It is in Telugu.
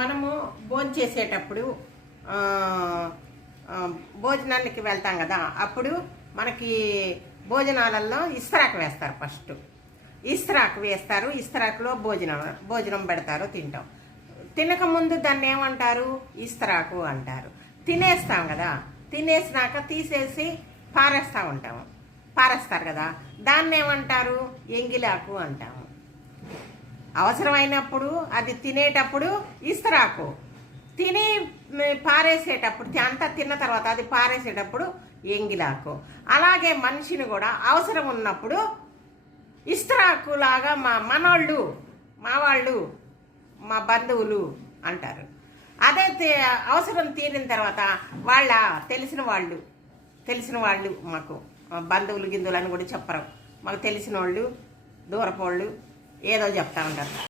మనము భోజనం చేసేటప్పుడు భోజనానికి వెళ్తాం కదా, అప్పుడు మనకి భోజనాలలో ఇస్తరాకు వేస్తారు. ఫస్ట్ ఇస్తరాకు వేస్తారు, ఇస్తరాకులో భోజనం పెడతారు, తింటాం. తినకముందు దాన్ని ఏమంటారు? ఇస్తరాకు అంటారు. తినేస్తాం కదా, తినేసినాక తీసేసి పారేస్తారు కదా, దాన్ని ఏమంటారు? ఎంగిలాకు అంటాము. అవసరమైనప్పుడు అది తినేటప్పుడు ఇస్తరాకు, తిని పారేసేటప్పుడు అంతా తిన్న తర్వాత అది పారేసేటప్పుడు ఎంగిలాకు. అలాగే మనిషిని కూడా అవసరం ఉన్నప్పుడు ఇస్తరాకు లాగా మనోళ్ళు, మా వాళ్ళు, మా బంధువులు అంటారు. అదే అవసరం తీరిన తర్వాత తెలిసిన వాళ్ళు మాకు బంధువులు గిందువులు అని కూడా చెప్పరు. మాకు తెలిసిన వాళ్ళు, దూరపోళ్ళు ఏదో చెప్తా ఉంటారు.